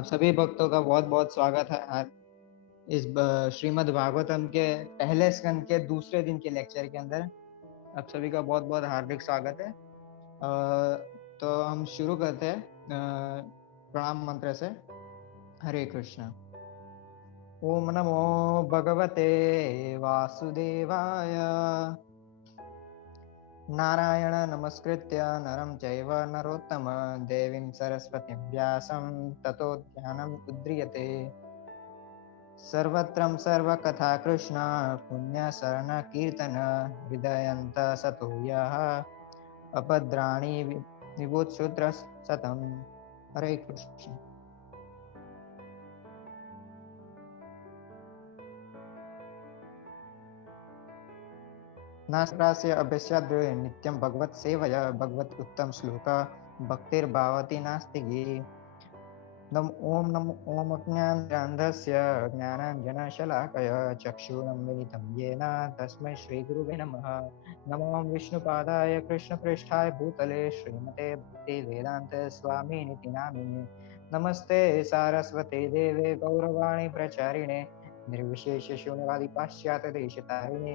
आप सभी भक्तों का बहुत बहुत स्वागत है आज इस श्रीमद् भागवतम के पहले स्कंद के दूसरे दिन के लेक्चर के अंदर। आप सभी का बहुत बहुत हार्दिक स्वागत है। तो हम शुरू करते हैं प्रणाम मंत्र से। हरे कृष्ण। ओम नमो भगवते वासुदेवाय। नारायण नमस्कृत्य नरं चैव नरोत्तमं देवीं सरस्वतीं व्यासं ततो ध्यानम् उद्रियते। सर्वत्रं सर्वकथा कृष्ण पुण्यशरण कीर्तन हृदयन्त सतो यः अभद्राणि विभूत्सूत्र सतम्। हरे कृष्ण। नास्त्रास्य अभ्यस्याद् नित्यं भगवत् सेवया भगवत् उत्तम श्लोक भक्तिर्भावति नास्तिकी। ओम अज्ञानतिमिरान्धस्य ज्ञानाञ्जनशलाकया चक्षुरुन्मिलितं येन तस्मै श्रीगुरुवे नमः। नमो विष्णुपादाय कृष्णप्रेष्ठाय भूतले श्रीमते भक्तिवेदान्त स्वामिनिति नामिने। नमस्ते सारस्वते देवे गौरवाणी प्रचारिणे निर्विशेष शून्यवादी पाश्चात्य देशतारिणे।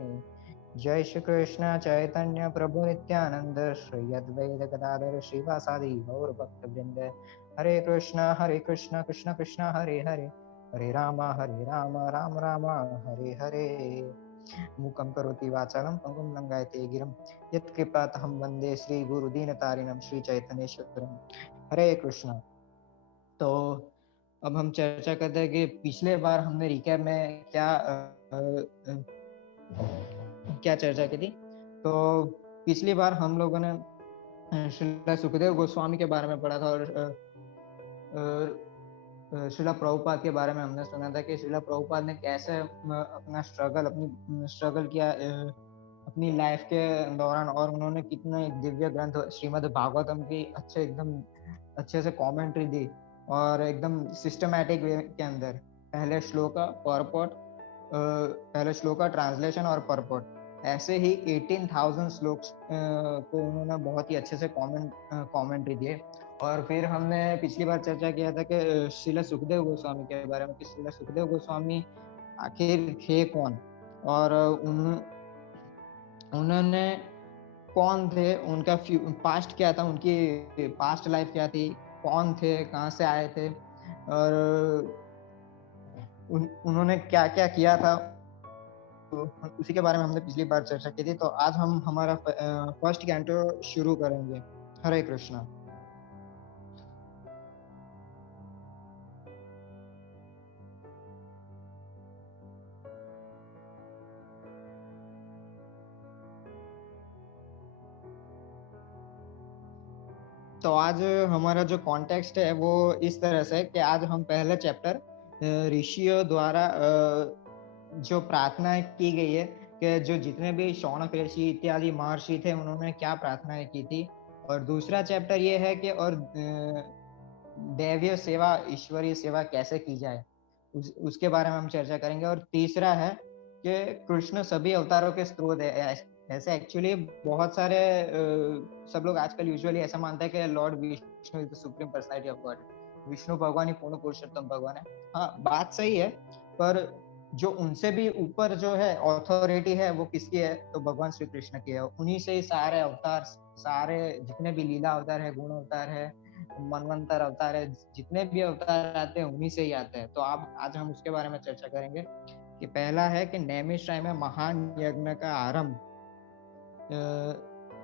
जय श्री कृष्ण चैतन्य प्रभु नित्यानंद श्री अद्वैत गदाधर श्रीवासादि गौर भक्त वृंद। हरे कृष्ण कृष्ण कृष्ण हरे हरे हरे राम राम राम हरे हरे। मूकं करोति वाचालं पंगुं लंघयते गिरिं यत्कृपातहं वन्दे श्री गुरुदीनतारिणं श्री चैतन्येश्वरं। हरे कृष्ण। तो अब हम चर्चा करते हैं कि पिछले बार हमने रिकैप में क्या चर्चा की थी। तो पिछली बार हम लोगों ने श्रील सुखदेव गोस्वामी के बारे में पढ़ा था और श्रील प्रभुपाद के बारे में हमने सुना था कि श्रील प्रभुपाद ने कैसे अपना अपनी स्ट्रगल किया अपनी लाइफ के दौरान, और उन्होंने कितने दिव्य ग्रंथ श्रीमद् भागवतम की एकदम अच्छे से कमेंट्री दी और एकदम सिस्टमैटिक वे के अंदर पहले श्लोक का ट्रांसलेशन और परपोर्ट, ऐसे ही 18,000 श्लोक को उन्होंने बहुत ही अच्छे से कमेंट्री दिए। और फिर हमने पिछली बार चर्चा किया था कि श्रील सुखदेव गोस्वामी के बारे में कि श्रील सुखदेव गोस्वामी आखिर थे कौन, और उन्होंने कौन थे, उनका पास्ट क्या था, उनकी पास्ट लाइफ क्या थी, कौन थे, कहाँ से आए थे, और उन्होंने क्या क्या किया था, तो उसी के बारे में हमने पिछली बार चर्चा की थी। तो आज हम हमारा फर्स्ट कैंटो शुरू करेंगे। हरे कृष्णा। तो आज हमारा जो कॉन्टेक्स्ट है वो इस तरह से कि आज हम पहले चैप्टर ऋषियों द्वारा जो प्रार्थना की गई है कि जो जितने भी शौनक ऋषि इत्यादि महर्षि थे उन्होंने क्या प्रार्थनाएं की थी, और दूसरा चैप्टर ये है कि और दैवीय सेवा ईश्वरीय सेवा कैसे की जाए, उसके बारे में हम चर्चा करेंगे। और तीसरा है कि कृष्ण सभी अवतारों के स्रोत है। ऐसे एक्चुअली बहुत सारे सब लोग आजकल यूजुअली ऐसा मानते हैं कि Lord Vishnu is the supreme personality of God, Vishnu भगवान ही पूर्ण पुरुषोत्तम भगवान है। हाँ, बात सही है, पर जो उनसे भी ऊपर जो है ऑथोरिटी है वो किसकी है, तो भगवान श्री कृष्ण की है। उन्हीं से ही सारे अवतार, सारे जितने भी लीला अवतार है, गुण अवतार है, मनवंतर अवतार है, जितने भी अवतार आते हैं उन्हीं से ही आते हैं। तो आप आज हम उसके बारे में चर्चा करेंगे कि पहला है कि नैमिषारण्य में महान यज्ञ का आरंभ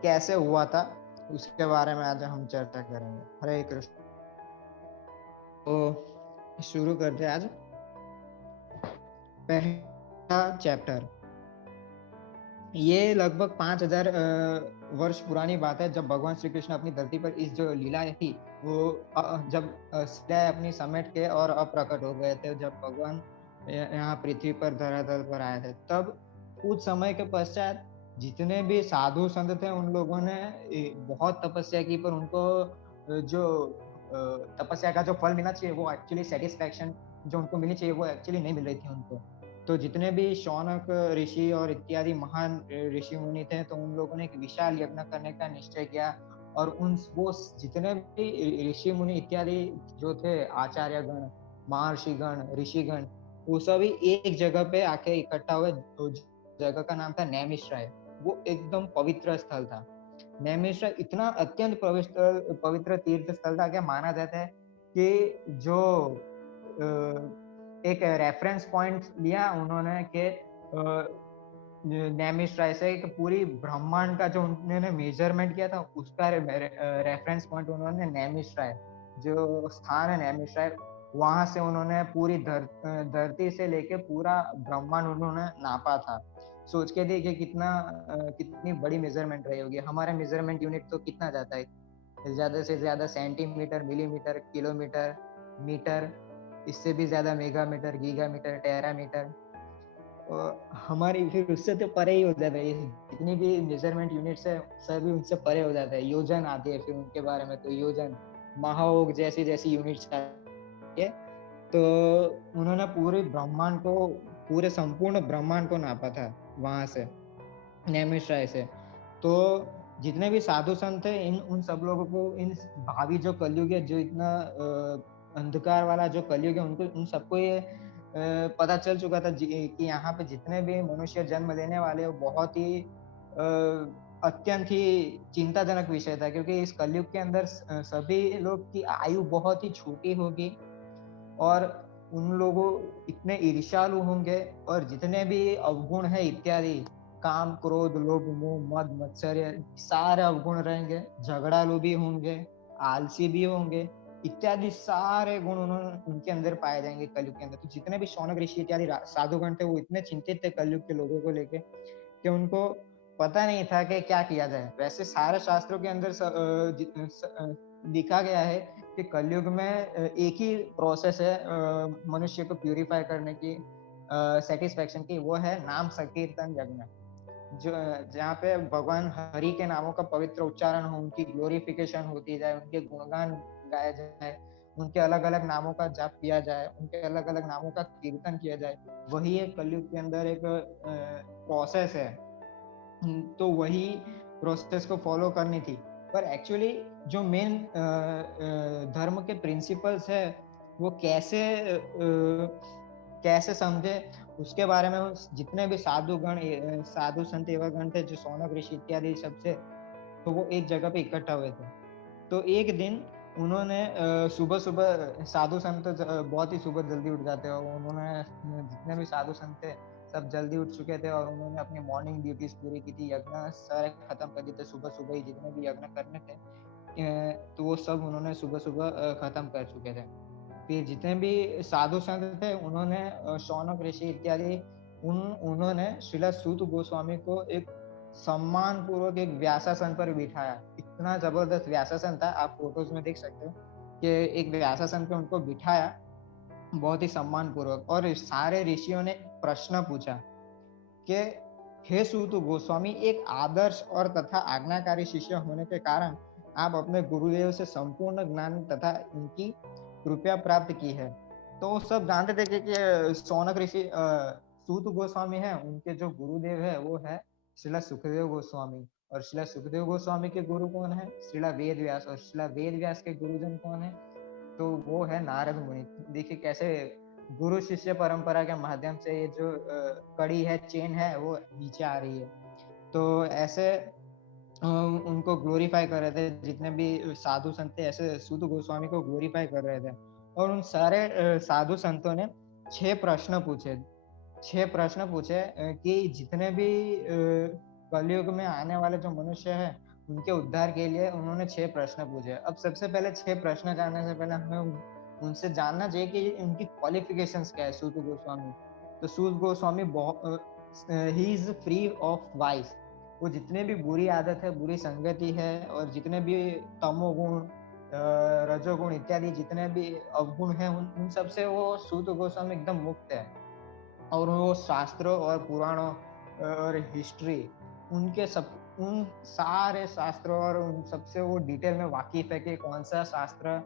कैसे हुआ था, उसके बारे में आज हम चर्चा करेंगे। हरे कृष्ण। तो शुरू करते हैं आज पहला चैप्टर। ये लगभग 5,000 वर्ष पुरानी बात है, जब भगवान श्री कृष्ण अपनी धरती पर इस जो लीला थी वो जब अपनी समेट के और अप्रकट हो गए थे, जब भगवान यहाँ पृथ्वी पर धरातल पर आए थे, तब कुछ समय के पश्चात जितने भी साधु संत थे उन लोगों ने बहुत तपस्या की, पर उनको जो तपस्या का जो फल मिलना चाहिए वो एक्चुअली सेटिस्फैक्शन जो उनको मिलनी चाहिए वो एक्चुअली नहीं मिल रही थी उनको। तो जितने भी शौनक ऋषि और इत्यादि महान ऋषि मुनि थे, तो उन लोगों ने एक विशाल यज्ञ करने का निश्चय किया और उन वो जितने भी ऋषि मुनि इत्यादि जो थे, आचार्य गण, महर्षि गण, ऋषिगण, वो सभी एक जगह पे आके इकट्ठा हुए। तो जगह का नाम था नैमिषारण्य। वो एकदम पवित्र स्थल था। नैमिषारण्य इतना अत्यंत पवित्र पवित्र तीर्थ स्थल था, क्या माना जाता है कि जो एक रेफरेंस पॉइंट लिया उन्होंने कि नैमिषारण्य से एक पूरी ब्रह्मांड का जो उन्होंने मेजरमेंट किया था, उसका रेफरेंस पॉइंट उन्होंने नैमिषारण्य, जो स्थान है नैमिषारण्य, वहां से उन्होंने पूरी धरती से लेके पूरा ब्रह्मांड उन्होंने नापा था। सोच के देखिए कितनी बड़ी मेजरमेंट रही होगी। हमारा मेजरमेंट यूनिट तो कितना जाता है, ज्यादा से ज्यादा सेंटीमीटर, मिलीमीटर, किलोमीटर, मीटर, इससे भी ज्यादा मेगामीटर, गीगामीटर, टेरामीटर। हमारी फिर उससे तो परे ही हो जाता है। जितनी भी मेजरमेंट यूनिट्स है सभी उनसे परे हो जाता है। योजन आती है फिर उनके बारे में, तो योजन, महाओग जैसी जैसी यूनिट्स आती है। तो उन्होंने पूरे ब्रह्मांड को, पूरे संपूर्ण ब्रह्मांड को नापा था वहां से, नैमिषारण्य से। तो जितने भी साधु संत थे, इन उन सब लोगों को इन भावी जो कलयुग है, जो इतना अंधकार वाला जो कलयुग है, उनको उन सबको ये पता चल चुका था कि यहाँ पे जितने भी मनुष्य जन्म लेने वाले वो बहुत ही अत्यंत ही चिंताजनक विषय था, क्योंकि इस कलयुग के अंदर सभी लोग की आयु बहुत ही छोटी होगी, और उन लोगों इतने ईर्ष्यालु होंगे, और जितने भी अवगुण है इत्यादि, काम, क्रोध, लोभ, मोह, मद, मत्सर्य, सारे अवगुण रहेंगे। झगड़ालु भी होंगे, आलसी भी होंगे, इत्यादि सारे गुण उन्होंने उनके अंदर पाए जाएंगे कलयुग के अंदर। तो जितने भी शौनक ऋषि इत्यादि साधुगण थे, वो इतने चिंतित थे कलयुग के लोगों को लेके कि उनको पता नहीं था कि क्या किया जाए। वैसे सारे शास्त्रों के अंदर लिखा गया है कि कलयुग में एक ही प्रोसेस है मनुष्य को प्यूरिफाई करने की, सेटिस्फेक्शन की, वो है नाम संकीर्तन यज्ञ। जो जहाँ पे भगवान हरि के नामों का पवित्र उच्चारण हो, उनकी ग्लोरिफिकेशन होती जाए, उनके गुणगान गाए जाए, उनके अलग अलग नामों का जाप किया जाए, उनके अलग अलग नामों का कीर्तन किया जाए, वही एक कलयुग के अंदर एक प्रोसेस है। तो वही प्रोसेस को फॉलो करनी थी। पर एक्चुअली जो मेन धर्म के प्रिंसिपल्स है, वो कैसे समझे, उसके बारे में जितने भी साधु संत एवं गण थे, जो शौनक ऋषि इत्यादि सबसे, तो वो एक जगह पे इकट्ठा हुए थे। तो एक दिन उन्होंने सुबह सुबह, साधु संत बहुत ही सुबह जल्दी उठ जाते हो, उन्होंने जितने भी साधु संत थे सब जल्दी उठ चुके थे, और उन्होंने अपनी मॉर्निंग ड्यूटीज पूरी की थी। यज्ञ सारे खत्म कर दिए थे सुबह सुबह ही, जितने भी यज्ञ करने थे तो वो सब उन्होंने सुबह सुबह खत्म कर चुके थे। फिर जितने भी साधु संत थे, उन्होंने शौनक ऋषि इत्यादि, उन्होंने श्रीला सूत गोस्वामी को एक सम्मान पूर्वक एक व्यासासन पर बिठाया। इतना जबरदस्त व्यासासन था, आप फोटोज में देख सकते हो कि एक व्यासासन पे उनको बिठाया बहुत ही सम्मान पूर्वक। और सारे ऋषियों ने प्रश्न पूछा कि हे सूत गोस्वामी, एक आदर्श और तथा आज्ञाकारी शिष्य होने के कारण आप अपने गुरुदेव से संपूर्ण ज्ञान तथा इनकी कृपया प्राप्त की है। तो सब जानते थे कि शौनक ऋषि सूत गोस्वामी है, उनके जो गुरुदेव है वो है श्रीला सुखदेव गोस्वामी। और श्रीला सुखदेव गोस्वामी के गुरु कौन है? श्रीला वेद व्यास। और श्रीला वेद व्यास के गुरुजन कौन है? तो वो है नारद मुनि। देखिए कैसे गुरु शिष्य परंपरा के माध्यम से ये जो कड़ी है, चेन है, वो नीचे आ रही है। तो ऐसे उनको ग्लोरीफाई कर रहे थे, जितने भी साधु संत थे ऐसे सूत गोस्वामी को ग्लोरीफाई कर रहे थे। और उन सारे साधु संतों ने 6 प्रश्न पूछे कि जितने भी कलयुग में आने वाले जो मनुष्य है, उनके उद्धार के लिए उन्होंने 6 प्रश्न पूछे। अब सबसे पहले 6 प्रश्न जानने से पहले हमें उनसे जानना चाहिए कि उनकी क्वालिफिकेशंस क्या है। सूत गोस्वामी, तो Suta Goswami he is free of vice. वो जितने भी बुरी आदत है, बुरी संगति है, और जितने भी तमोगुण, रजोगुण इत्यादि जितने भी अवगुण है, उन सब से वो सूत गोस्वामी एकदम मुक्त है। और वो शास्त्रों और पुराणों और हिस्ट्री, उन सारे शास्त्रों और उन सबसे वो डिटेल में वाकिफ है कि कौन सा शास्त्र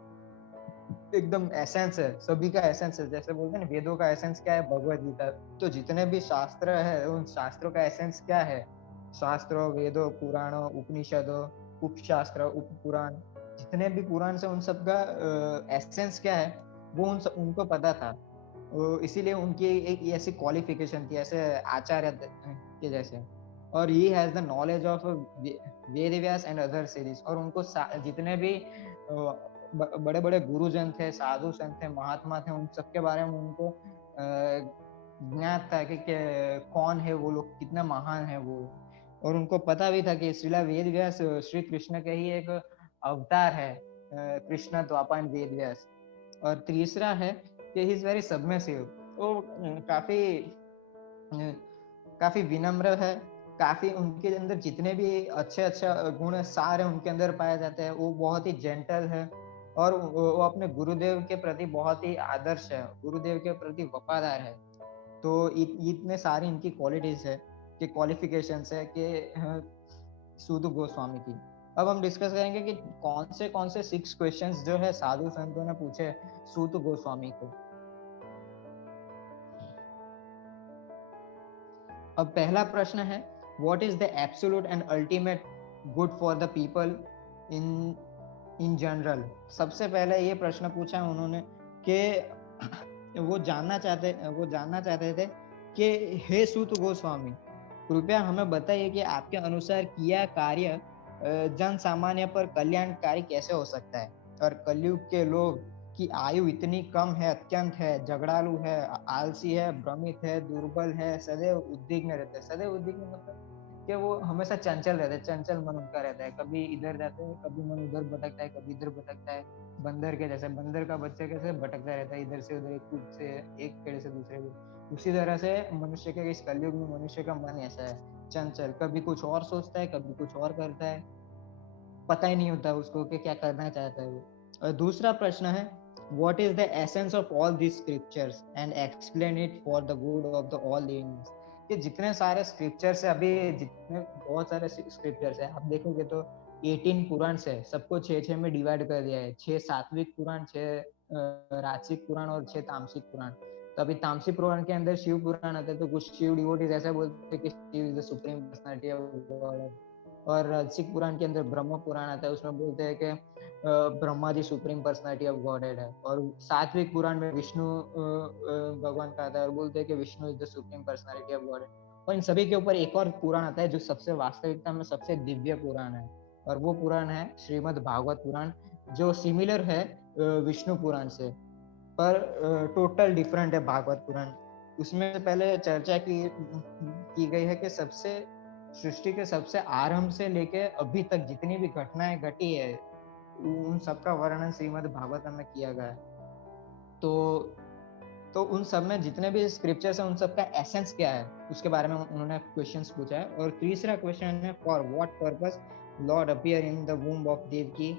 एकदम एसेंस है, सभी का एसेंस है। जैसे बोलते हैं ना, वेदों का एसेंस क्या है? भगवत गीता। तो जितने भी शास्त्र है, उन शास्त्रों का एसेंस क्या है? शास्त्रों, वेदों, पुराणों, उपनिषदों, उपशास्त्र, उपपुराण, जितने भी पुराण से उन सब का एसेंस क्या है वो उनको पता था। इसीलिए उनकी एक ऐसी क्वालिफिकेशन थी, ऐसे आचार्य के जैसे। और ही has the knowledge of Ved Vyas and other series. और उनको जितने भी बड़े बड़े गुरुजन थे, साधु संत थे, महात्मा थे, उन सबके बारे में उनको ज्ञात था कि कौन है वो लोग, कितना महान है वो। और उनको पता भी था कि श्रीला वेद व्यास श्री कृष्ण के ही एक अवतार है, कृष्ण द्वापर वेद व्यास। और तीसरा है कि ही इज वेरी सबमिसिव। वो काफी काफी विनम्र है, काफी उनके अंदर जितने भी अच्छे अच्छे गुण सारे उनके अंदर पाए जाते हैं। वो बहुत ही जेंटल है और वो अपने गुरुदेव के प्रति बहुत ही आदर्श है, गुरुदेव के प्रति वफादार है। तो इतने सारी इनकी क्वालिटीज है, कि क्वालिफिकेशंस है कि सूत गोस्वामी की। अब हम डिस्कस करेंगे कि कौन से 6 क्वेश्चंस जो है साधु संतों ने पूछे सूत गोस्वामी को। अब पहला प्रश्न है, what is the absolute and ultimate good for the people in in general. सबसे पहले ये प्रश्न पूछा उन्होंने कि वो जानना चाहते थे कि हे सूत गोस्वामी, कृपया हमें बताइए कि आपके अनुसार किया कार्य जन सामान्य पर कल्याणकारी कैसे हो सकता है। और कलयुग के लोग की आयु इतनी कम है, अत्यंत है, झगड़ालू है, आलसी है, भ्रमित है, दुर्बल है, सदैव उद्विग्न रहते हैं। सदैव उद्विग्न मतलब कि वो हमेशा चंचल रहते हैं, चंचल मन उनका रहता है। कभी इधर जाते हैं, कभी मन उधर भटकता है, कभी इधर भटकता है। बंदर के जैसे, बंदर का बच्चा कैसे भटकता रहता है इधर से उधर, कूद से एक पेड़ से दूसरे पे, उसी तरह से मनुष्य के इस कलयुग में मनुष्य का मन ऐसा है, चंचल। कभी कुछ और सोचता है, कभी कुछ और करता है, पता ही नहीं होता उसको कि क्या करना चाहता है वो। और दूसरा प्रश्न है, what is the essence of all these scriptures and explain it for the good of the all livings. कि जितने सारे स्क्रिप्चर्स है, अभी जितने बहुत सारे स्क्रिप्चर्स है, आप देखोगे तो 18 पुराण है, सबको 6 में डिवाइड कर दिया है। 6 सात्विक पुराण, 6 राजसिक पुराण और 6 तामसिक पुराण। तो अभी तामसिक पुराण के अंदर शिव पुराण आता है, तो कुछ शिव डिवोटीज ऐसा बोलते हैं कि Shiva is the supreme personality of God. और राजसिक पुराण के अंदर ब्रह्म पुराण आता है, उसमें बोलते हैं कि Brahma ji supreme personality of godhead है। और सात्विक पुराण में विष्णु भगवान का आता है और बोलते हैं कि Vishnu is the supreme personality of godhead. और इन सभी के ऊपर एक और पुराण आता है जो सबसे वास्तविकता में सबसे दिव्य पुराण है, और वो पुराण है श्रीमद् भागवत पुराण, जो सिमिलर है विष्णु पुराण से, पर टोटल डिफरेंट है भागवत पुराण। उसमें पहले चर्चा की गई है कि सबसे सृष्टि के सबसे आरंभ से लेके अभी तक जितनी भी घटनाएं घटी है, उन सबका वर्णन श्रीमद् भागवतम में किया गया है। तो उन सब में जितने भी स्क्रिप्चर्स हैं, उन सब का एसेंस क्या है उसके बारे में उन्होंने क्वेश्चंस पूछा है। और तीसरा क्वेश्चन है, for what purpose lord appear in the womb of Devaki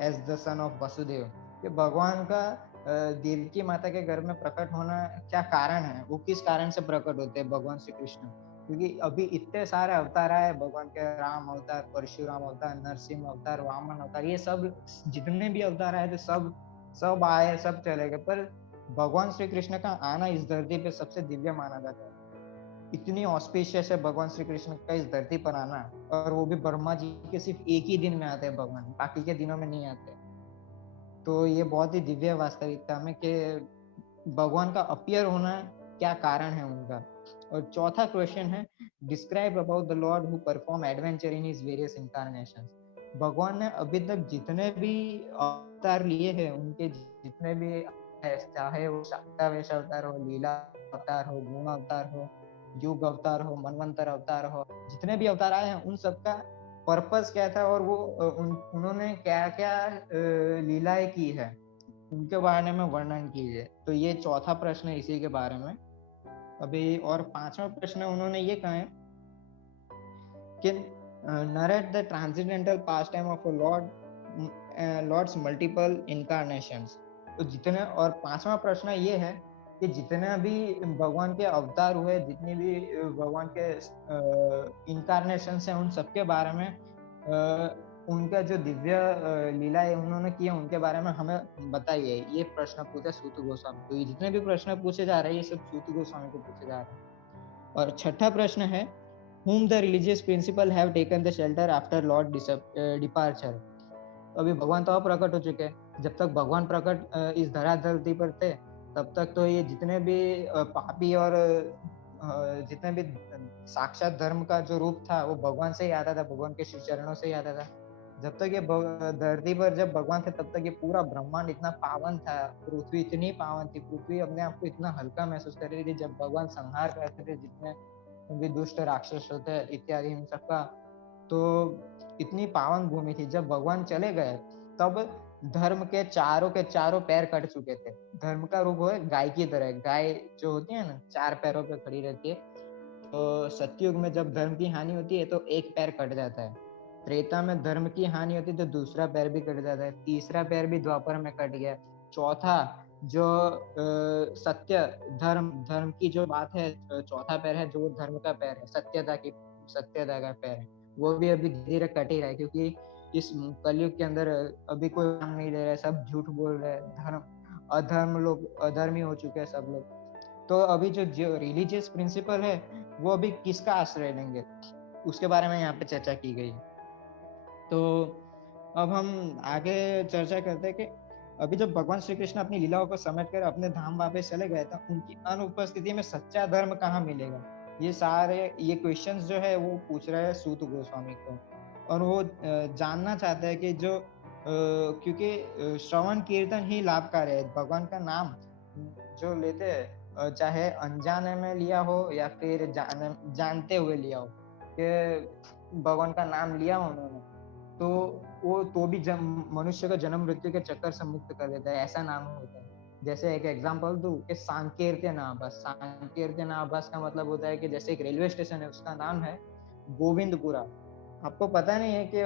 as the son of Vasudev. कि भगवान का देवकी माता के गर्भ में प्रकट होना क्या कारण है, वो किस कारण से प्रकट होते हैं भगवान श्री कृष्ण। क्योंकि अभी इतने सारे अवतार आए भगवान के, राम अवतार, परशुराम अवतार, नरसिंह अवतार, वामन अवतार, ये सब जितने भी अवतार आए थे सब आए, सब चले गए, पर भगवान श्री कृष्ण का आना इस धरती पे सबसे दिव्य माना जाता है। इतनी ऑस्पिशियस है भगवान श्री कृष्ण का इस धरती पर आना, और वो भी ब्रह्मा जी के सिर्फ एक ही दिन में आते हैं भगवान, बाकी के दिनों में नहीं आते। तो ये बहुत ही दिव्य वास्तविकता में कि भगवान का अपीयर होना क्या कारण है उनका। और चौथा क्वेश्चन है, describe about the lord who perform adventure in his various incarnations. भगवान ने अभी तक जितने भी अवतार लिए हैं, उनके जितने भी, चाहे वो शाक्तावेश अवतार हो, लीला अवतार हो, गुण अवतार हो, युग अवतार हो, मनवंतर अवतार हो, जितने भी अवतार आए हैं उन सबका पर्पस क्या था, और वो उन्होंने क्या क्या लीलाएं की है, उनके बारे में वर्णन कीजिए। तो ये चौथा प्रश्न है इसी के बारे में। अभी और पांचवा प्रश्न उन्होंने ये कहा है कि narrate the transcendental past time of lord's multiple incarnations. तो जितने, और पांचवा प्रश्न ये है कि जितने भी भगवान के अवतार हुए, जितने भी भगवान के इनकारनेशन हैं, उन सबके बारे में उनका जो दिव्य लीला है उन्होंने किया, उनके बारे में हमें बताइए। ये प्रश्न पूछे सूत गोस्वामी। तो ये जितने भी प्रश्न पूछे जा रहे हैं, ये सब सूत गोस्वामी को पूछे जा रहे हैं। और छठा प्रश्न है, whom the religious principle have taken the shelter after Lord departure. अभी भगवान तो अब प्रकट हो चुके हैं। जब तक भगवान प्रकट इस धराधरती पर थे, तब तक तो ये जितने भी पापी और जितने भी साक्षात धर्म का जो रूप था वो भगवान से ही आता था, भगवान के श्री चरणों से ही आता था। जब तक ये धरती पर जब भगवान थे, तब तक ये पूरा ब्रह्मांड इतना पावन था, पृथ्वी इतनी पावन थी, पृथ्वी अपने आप को इतना हल्का महसूस कर रही थी। जब भगवान संहार करते थे जितने भी दुष्ट राक्षस होते इत्यादि इन सबका, तो इतनी पावन भूमि थी। जब भगवान चले गए, तब धर्म के चारों पैर कट चुके थे। धर्म का रूप है गाय की तरह। गाय जो होती है ना, 4 पैरों पे खड़ी रहती है। तो सतयुग में जब धर्म की हानि होती है तो एक पैर कट जाता है। त्रेता में धर्म की हानि होती है तो दूसरा पैर भी कट जाता है। तीसरा पैर भी द्वापर में कट गया। चौथा जो सत्य धर्म की जो बात है, चौथा पैर है जो धर्म का पैर है, सत्यता का पैर है, वो भी अभी धीरे कट ही रहा है, क्योंकि इस कलयुग के अंदर अभी कोई काम नहीं ले रहा है, सब झूठ बोल रहे हैं, लोग अधर्मी हो चुके हैं सब लोग। तो अभी जो रिलीजियस प्रिंसिपल है वो अभी किसका आश्रय लेंगे, उसके बारे में यहाँ पे चर्चा की गई। तो अब हम आगे चर्चा करते हैं कि अभी जब भगवान श्री कृष्ण अपनी लीलाओं को समेट कर अपने धाम वापस चले गए, तो उनकी अनुपस्थिति में सच्चा धर्म कहाँ मिलेगा? ये क्वेश्चंस जो है वो पूछ रहे हैं सूत गोस्वामी को, और वो जानना चाहते हैं कि क्योंकि श्रवण कीर्तन ही लाभकारी है। भगवान का नाम जो लेते हैं, चाहे अनजाने में लिया हो या फिर जानते हुए लिया हो, कि भगवान का नाम लिया उन्होंने, तो वो तो भी मनुष्य को जन्म मृत्यु के चक्कर से मुक्त कर देता है, ऐसा नाम होता है। जैसे एक एग्जांपल दूं कि सांकीर्तनाभास का मतलब होता है कि जैसे एक रेलवे स्टेशन है, उसका नाम है गोविंदपुरा। आपको पता नहीं है कि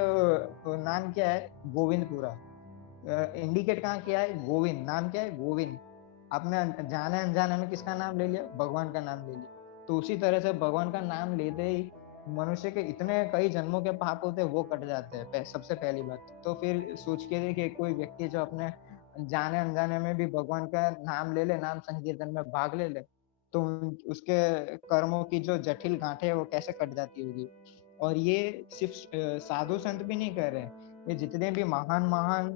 नाम क्या है गोविंदपुरा, इंडिकेट कहाँ किया है गोविंद, नाम क्या है गोविंद। आपने जाने अनजाने में किसका नाम ले लिया? भगवान का नाम ले लिया। तो उसी तरह से भगवान का नाम लेते ही मनुष्य के इतने कई जन्मों के पाप होते हैं वो कट जाते हैं, सबसे पहली बात। तो फिर सोच के देखिए, कोई व्यक्ति जो अपने जाने अनजाने में भी भगवान का नाम ले ले, नाम संकीर्तन में भाग ले ले, तो उसके कर्मों की जो जटिल गांठें है वो कैसे कट जाती होगी। और ये सिर्फ साधु संत भी नहीं कर रहे हैं, ये जितने भी महान महान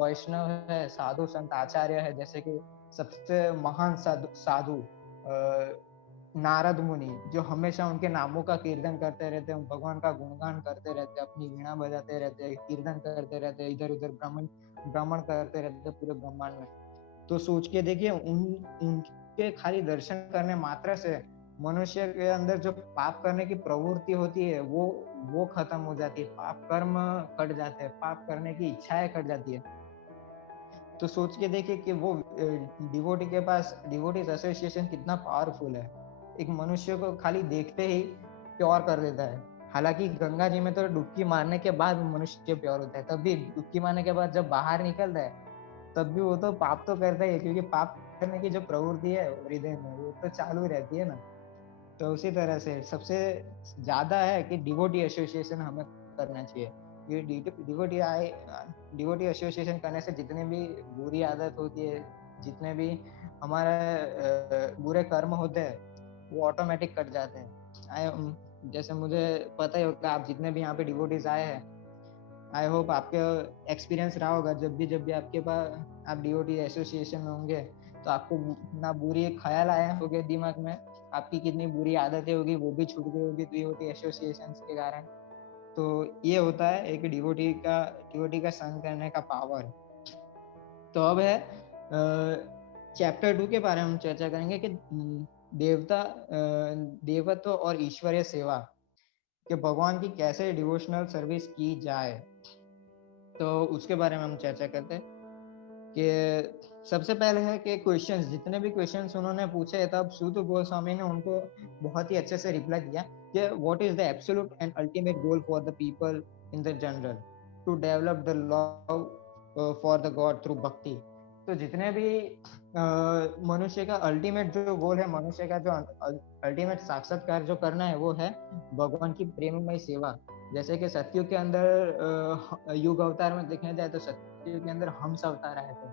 वैष्णव है, साधु संत आचार्य है, जैसे कि सबसे महान साधु नारद मुनि, जो हमेशा उनके नामों का कीर्तन करते रहते हैं, भगवान का गुणगान करते रहते हैं, अपनी वीणा बजाते रहते हैं, कीर्तन करते रहते हैं, इधर उधर भ्रमण करते रहते हैं पूरे ब्रह्मांड में। तो सोच के देखिए, उनके खाली दर्शन करने मात्र से मनुष्य के अंदर जो पाप करने की प्रवृत्ति होती है वो खत्म हो जाती है, पाप कर्म कट जाते हैं, पाप करने की इच्छाएं कट जाती है। तो सोच के देखिए कि वो डिवोटीज एसोसिएशन कितना पावरफुल है। एक मनुष्य को खाली देखते ही प्योर कर देता है। हालांकि गंगा जी में तो डुबकी मारने के बाद मनुष्य प्योर होता है, तब भी डुबकी मारने के बाद जब बाहर निकलता है, तब भी वो तो पाप तो करता ही है, क्योंकि पाप करने की जो प्रवृत्ति है हृदय में वो तो चालू रहती है ना। तो उसी तरह से सबसे ज्यादा है कि डिवोटी एसोसिएशन हमें करना चाहिए। ये डिवोटी एसोसिएशन करने से जितने भी बुरी आदत होती है, जितने भी हमारे बुरे कर्म होते हैं, वो ऑटोमेटिक कट जाते हैं। जैसे मुझे पता ही होगा, आप जितने भी यहाँ पे डिवोटीज आए हैं, आई होप आपके एक्सपीरियंस रहा होगा, जब भी आपके पास आप डीओटी एसोसिएशन में होंगे, तो आपको ना बुरी ख्याल आए होंगे दिमाग में, आपकी कितनी बुरी आदतें होगी वो भी छूट गई होगी डीओटी एसोसिएशन के कारण। तो ये होता है एक डिवोटी का संग करने का पावर। तो अब है चैप्टर 2 के बारे में हम चर्चा करेंगे कि देवत्व और ईश्वरीय सेवा, कि भगवान की कैसे डिवोशनल सर्विस की जाए। तो उसके बारे में हम चर्चा करते हैं कि सबसे पहले है कि क्वेश्चंस, जितने भी क्वेश्चंस उन्होंने पूछे, तब सूत गोस्वामी ने उनको बहुत ही अच्छे से रिप्लाई दिया कि what is the absolute and ultimate goal for the people in the general to develop the love for the God through bhakti. तो जितने भी मनुष्य का अल्टीमेट जो गोल है, मनुष्य का जो अल्टीमेट साक्षात्कार जो करना है, वो है भगवान की प्रेममय सेवा। जैसे कि सतयुग के अंदर युग अवतार में देखने जाए तो सतयुग के अंदर हंस अवतार आए थे,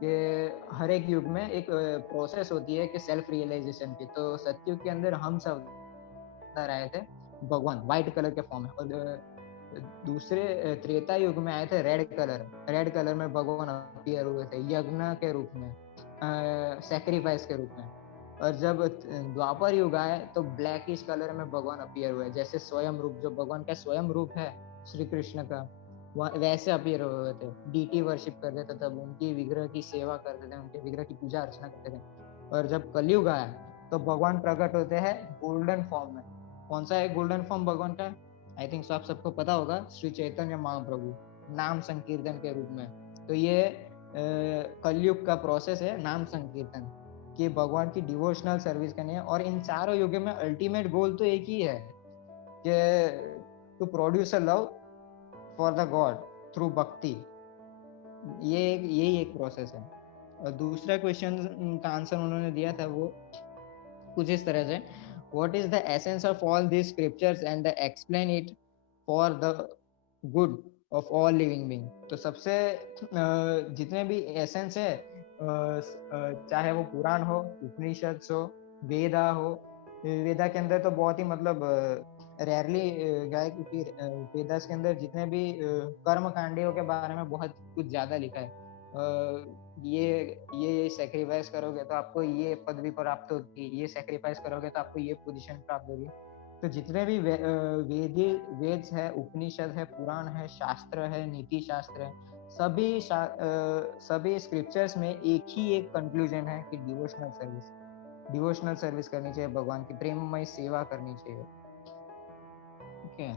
कि हर एक युग में एक प्रोसेस होती है कि सेल्फ रियलाइजेशन की। तो सतयुग के अंदर हंस अवतार आए थे, भगवान व्हाइट कलर के फॉर्म में, और दूसरे त्रेता युग में आए थे रेड कलर में भगवान अपीयर हुए थे यज्ञ के रूप में, सैक्रिफाइस के रूप में। और जब द्वापर युग आए तो ब्लैकिश कलर में भगवान अपीयर हुए, जैसे स्वयं रूप, जो भगवान का स्वयं रूप है श्री कृष्ण का, वैसे अपीयर हुए थे। डीटी वर्शिप करते थे, तब उनकी विग्रह की सेवा करते थे, उनके विग्रह की पूजा अर्चना करते थे। और जब कलयुग आया तो भगवान प्रकट होते हैं गोल्डन फॉर्म में। कौन सा है गोल्डन फॉर्म भगवान का? आई थिंक सो आप सबको पता होगा, श्री चैतन्य महाप्रभु, नाम संकीर्तन के रूप में। तो ये कलयुग का प्रोसेस है नाम संकीर्तन, कि भगवान की डिवोशनल सर्विस करनी है। और इन चारों युगों में अल्टीमेट गोल तो एक ही है, कि to produce a love for the God through bhakti. यही एक प्रोसेस है। और दूसरा क्वेश्चन का आंसर उन्होंने दिया था वो कुछ इस तरह से, what is the essence of all these scriptures and explain it for the good of all living being। तो सबसे जितने भी एसेंस है, चाहे वो पुराण हो, उपनिषद हो, वेदा हो, वेदा के अंदर तो बहुत ही मतलब रेयरली गया, क्योंकि वेदास के अंदर जितने भी कर्म कांडियों के बारे में बहुत कुछ ज्यादा लिखा है। ये सेक्रीफाइस करोगे तो आपको ये पदवी प्राप्त होगी, ये सेक्रीफाइस करोगे तो आपको ये पोजीशन प्राप्त होगी। तो जितने भी वेद है, उपनिषद है, पुराण है, शास्त्र है, नीति शास्त्र है, सभी स्क्रिप्चर्स में एक कंक्लूजन है कि डिवोशनल सर्विस करनी चाहिए, भगवान की प्रेममय सेवा करनी चाहिए। ओके।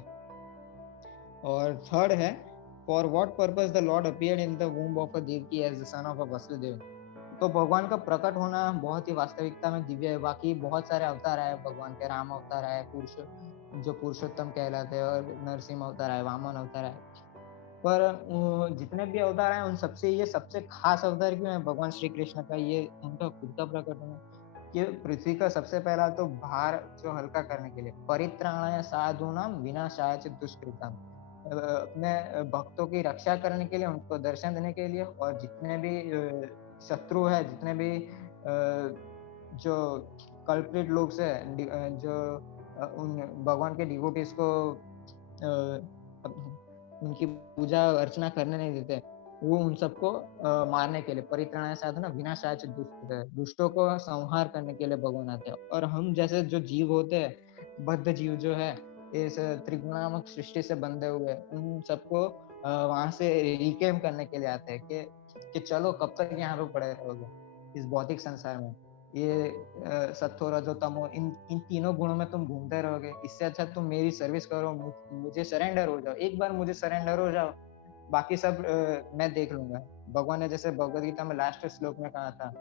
और थर्ड है, for what purpose the lord appeared in the womb of a Devaki as the son of a Vasudev. तो भगवान का प्रकट होना बहुत ही वास्तविकता में दिव्य है। बाकी बहुत सारे अवतार आए भगवान के, राम अवतार आए, जो पुरुषोत्तम कहलाते हैं, और नरसिंह अवतार आए, वामन अवतार आए। पर जितने भी अवतार आए उन सबसे ये सबसे खास अवतार क्यों है भगवान श्री कृष्ण का, ये उनका खुद का प्रकट होना, कि पृथ्वी का सबसे पहला तो भार जो हल्का करने के लिए, परित्राणाय साधूनां विनाशाय च दुष्कृताम्, अपने भक्तों की रक्षा करने के लिए, उनको दर्शन देने के लिए, और जितने भी शत्रु है, जितने भी जो कल्प्रिट लोग से जो उन भगवान के डिवोटीज को उनकी पूजा अर्चना करने नहीं देते, वो उन सबको मारने के लिए, परित्राणाय साधूनां विनाशाय च दुष्टों को संहार करने के लिए भगवान आते हैं। और हम जैसे जो जीव होते हैं, बद्ध जीव जो है, इस त्रिगुणात्मक सृष्टि से बंधे हुए, उन सबको वहां से रिकेम करने के लिए आते हैं, कि चलो कब तक यहाँ पे पड़े रहोगे इस भौतिक संसार में, ये सत्व रजो तमो, इन तीनों गुणों में तुम घूमते रहोगे। इससे अच्छा तुम मेरी सर्विस करो, मुझे सरेंडर हो जाओ, एक बार मुझे सरेंडर हो जाओ, बाकी सब मैं देख लूंगा। भगवान ने जैसे भगवद गीता में लास्ट श्लोक में कहा था,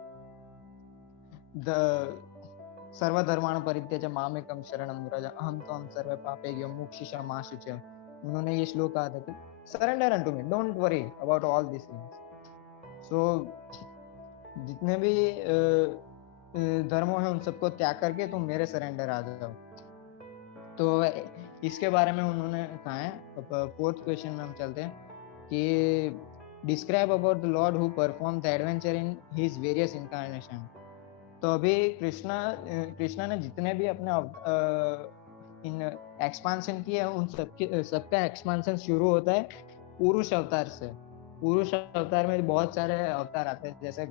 सर्वधर्माण परित्यज्य मामेकं शरणं व्रज अहं त्वं सर्व पापेभ्यो मोक्षयिष्यामि मा शुचः। उन्होंने ये श्लोक कहा था कि surrender unto me, don't worry about all this things. So जितने भी धर्मों हैं उन सबको त्याग करके तुम मेरे सरेंडर आ जाओ। तो इसके बारे में उन्होंने कहा है। फोर्थ क्वेश्चन में हम चलते हैं कि describe about the lord who perform the adventure in his various incarnation. तो अभी कृष्णा ने जितने भी अपने इन एक्सपांशन किए, उन सबका एक्सपांशन शुरू होता है पुरुष अवतार से। पुरुष अवतार में बहुत सारे अवतार आते हैं, जैसे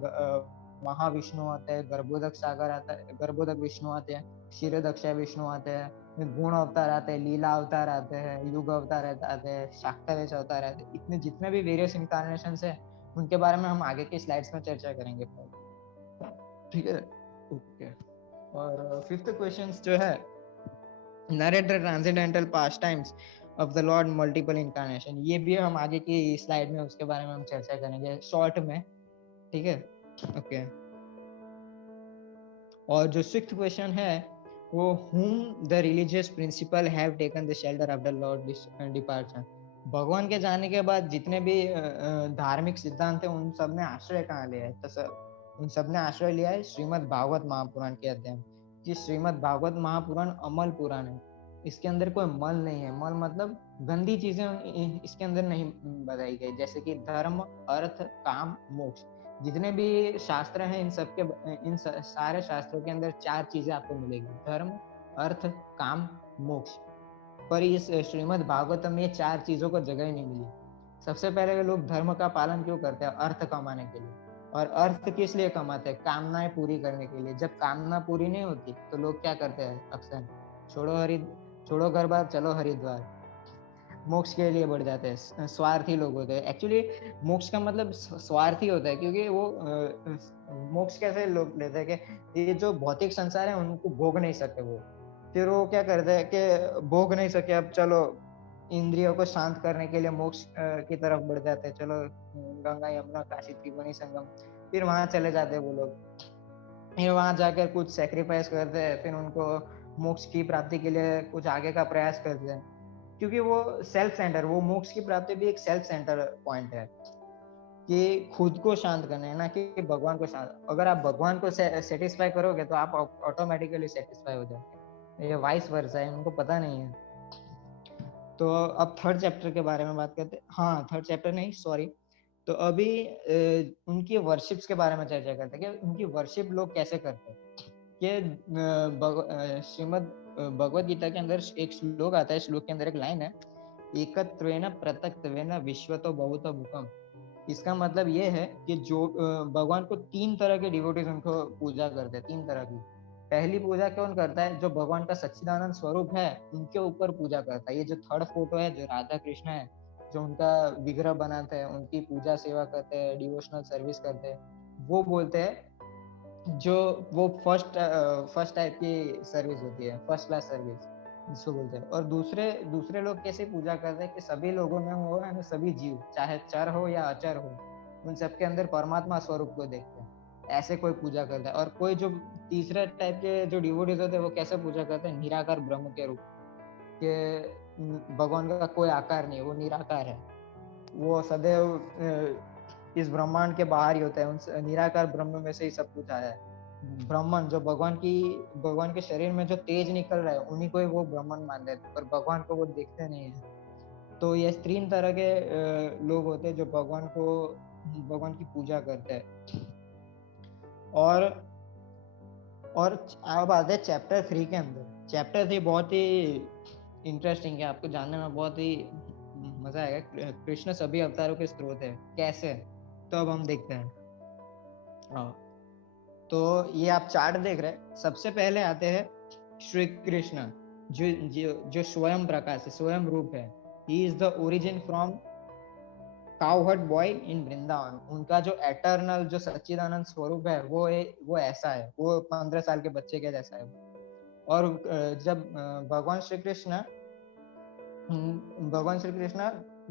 महाविष्णु आते हैं, गर्भोदक सागर आता है, गर्भोदक विष्णु आते हैं, क्षीरदक्ष विष्णु आते हैं, गुण अवतार आते हैं, लीला अवतार आते हैं, युग अवतार आते हैं, शाक्तावेश अवतार आते हैं। इतने जितने भी वेरियस इनकार्नेशन है उनके बारे में हम आगे के स्लाइड्स में चर्चा करेंगे। ठीक है, ओके। और फिफ्थ क्वेश्चन जो है, narrate the transcendental past times of the Lord multiple incarnation. ये भी हम आगे की स्लाइड में उसके बारे में हम चर्चा करेंगे शॉर्ट में, ठीक है, ओके। और जो सिक्स्थ क्वेश्चन है वो, whom the religious principle have taken the shelter of the Lord departure। भगवान के जाने के बाद जितने भी धार्मिक सिद्धांत है उन सब ने आश्रय कहाँ लिया है? तो उन सब ने आश्रय लिया है श्रीमद् भागवत महापुराण के अध्ययन। कि श्रीमद् भागवत महापुराण अमल पुराण है, इसके अंदर कोई मल नहीं है। मल मतलब गंदी चीजें इसके अंदर नहीं बताई गई, जैसे कि धर्म, अर्थ, काम, मोक्ष। जितने भी शास्त्र हैं इन सारे शास्त्रों के अंदर चार चीजें आपको मिलेगी, धर्म, अर्थ, काम, मोक्ष। पर इस श्रीमद् भागवतम में ये 4 चीजों को जगह ही नहीं मिली। सबसे पहले लोग धर्म का पालन क्यों करते हैं? अर्थ कमाने के लिए। और अर्थ किस लिए कमाते हैं? कामनाएं पूरी करने के लिए। जब कामना पूरी नहीं होती तो लोग क्या करते हैं अक्सर? छोड़ो छोड़ो घर बार, चलो हरिद्वार। मोक्ष के लिए बढ़ जाते हैं। स्वार्थी लोग होते हैं। एक्चुअली मोक्ष का मतलब स्वार्थी होता है, क्योंकि वो मोक्ष कैसे लोग लेते हैं कि ये जो भौतिक संसार है उनको भोग नहीं सकते वो, फिर वो क्या करते हैं कि भोग नहीं सके, अब चलो इंद्रियों को शांत करने के लिए मोक्ष की तरफ बढ़ जाते हैं। चलो गंगा यमुना काशी त्रिवेणी संगम, फिर वहां चले जाते हैं वो लोग। फिर वहां जाकर कुछ सेक्रीफाइस करते हैं, फिर उनको मोक्ष की प्राप्ति के लिए कुछ आगे का प्रयास करते हैं, क्योंकि वो सेल्फ सेंटर, वो मोक्ष की प्राप्ति भी एक सेल्फ सेंटर पॉइंट है कि खुद को शांत करना है, ना कि भगवान को शांत। अगर आप भगवान को सेटिस्फाई करोगे तो आप ऑटोमेटिकली सेटिस्फाई हो जाओगे। ये वाइस वर्सा है, उनको पता नहीं है। तो अब थर्ड चैप्टर के बारे में बात करते हैं। हाँ, थर्ड चैप्टर नहीं, सॉरी। तो अभी उनकी वर्शिप्स के बारे में चर्चा करते हैं कि उनकी वर्शिप लोग कैसे करते हैं। कि श्रीमद भगवत गीता के अंदर एक श्लोक आता है, श्लोक के अंदर एक लाइन है, एकत्वेन पृथक्त्वेन विश्वतो बहुत भूकम। इसका मतलब ये है कि जो भगवान को 3 तरह के डिवोटीज उनको पूजा करते हैं, 3 तरह की। पहली पूजा कौन करता है? जो भगवान का सच्चिदानंद स्वरूप है उनके ऊपर पूजा करता है। ये जो थर्ड फोटो है, जो राधा कृष्ण है, जो उनका विग्रह बनाते हैं, उनकी पूजा सेवा करते हैं, डिवोशनल सर्विस करते हैं, वो बोलते हैं जो वो फर्स्ट टाइप की सर्विस होती है, फर्स्ट क्लास सर्विस जिसको बोलते हैं। और दूसरे दूसरे लोग कैसे पूजा करते हैं कि सभी लोगों में वो है ना, सभी जीव चाहे चर हो या अचर हो, उन सबके अंदर परमात्मा स्वरूप को देखते हैं, ऐसे कोई पूजा करता है। और कोई जो तीसरे टाइप के जो डिवोटीज होते हैं वो कैसे पूजा करते हैं? निराकार ब्रह्म के रूप के। भगवान का कोई आकार नहीं है, वो निराकार है, वो सदैव इस ब्रह्मांड के बाहर ही होता है, उन निराकार ब्रह्म में से ही सब कुछ आया है। ब्रह्मन जो भगवान के शरीर में जो तेज निकल रहा है उन्हीं को ही वो ब्रह्मन मान लेते हैं, पर भगवान को वो देखते नहीं है। तो ये 3 तरह के लोग होते हैं जो भगवान की पूजा करते हैं। और अब आते हैं चैप्टर 3 के अंदर। चैप्टर 3 बहुत ही इंटरेस्टिंग है, आपको जानने में बहुत ही मजा आएगा। कृष्ण सभी अवतारों के स्रोत है, कैसे? तो अब हम देखते हैं। हाँ, तो ये आप चार्ट देख रहे हैं। सबसे पहले आते हैं श्री कृष्ण, जो स्वयं प्रकाश है, स्वयं रूप है। He is the origin from cowherd boy in Vrindavan. उनका जो एटर्नल, जो सच्चिदानंद स्वरूप है, वो ऐसा है, वो 15 साल के बच्चे के जैसा है। और जब भगवान श्री कृष्ण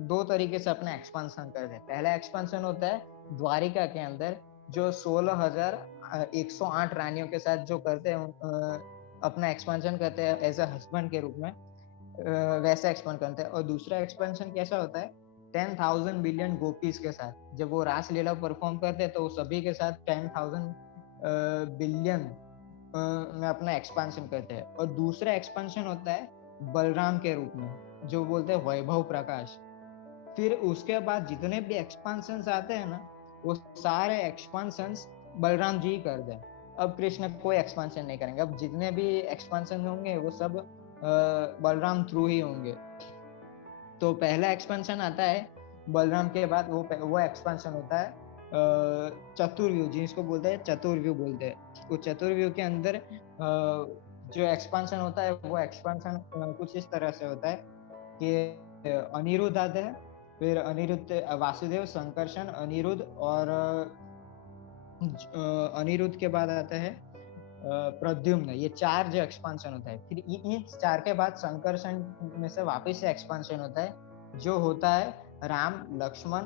2 तरीके से अपना एक्सपांशन करते हैं। पहला एक्सपांशन होता है द्वारिका के अंदर, जो 16,108 रानियों के साथ जो करते हैं, अपना एक्सपांशन करते हैं एज अ हस्बैंड के रूप में, वैसा एक्सपांड करते हैं। और दूसरा एक्सपेंशन कैसा होता है? 10,000 बिलियन गोपीज के साथ जब वो रासलीला परफॉर्म करते हैं तो सभी के साथ 10,000 बिलियन में अपना एक्सपांशन करते हैं। और दूसरा एक्सपांशन होता है बलराम के रूप में, जो बोलते हैं वैभव प्रकाश। फिर उसके बाद जितने भी एक्सपांशन आते हैं ना, वो सारे एक्सपांशन बलराम जी कर दें। अब कृष्ण कोई एक्सपांशन नहीं करेंगे। अब जितने भी एक्सपांशन होंगे वो सब बलराम थ्रू ही होंगे। तो पहला एक्सपेंशन आता है बलराम के बाद, वो एक्सपेंशन होता है चतुर्व्यूह, जिसको बोलते हैं चतुर्व्यूह बोलते हैं। तो चतुर्व्यूह के अंदर जो एक्सपेंशन होता है वो एक्सपेंशन कुछ इस तरह से होता है कि अनिरुद्ध आते हैं, फिर अनिरुद्ध, वासुदेव, संकर्षण, अनिरुद्ध, और अनिरुद्ध के बाद आता है प्रद्युम्न। ये 4 जो एक्सपांशन होता है। फिर इन 4 के बाद संकर्षण में से वापस से एक्सपांशन होता है, जो होता है राम, लक्ष्मण,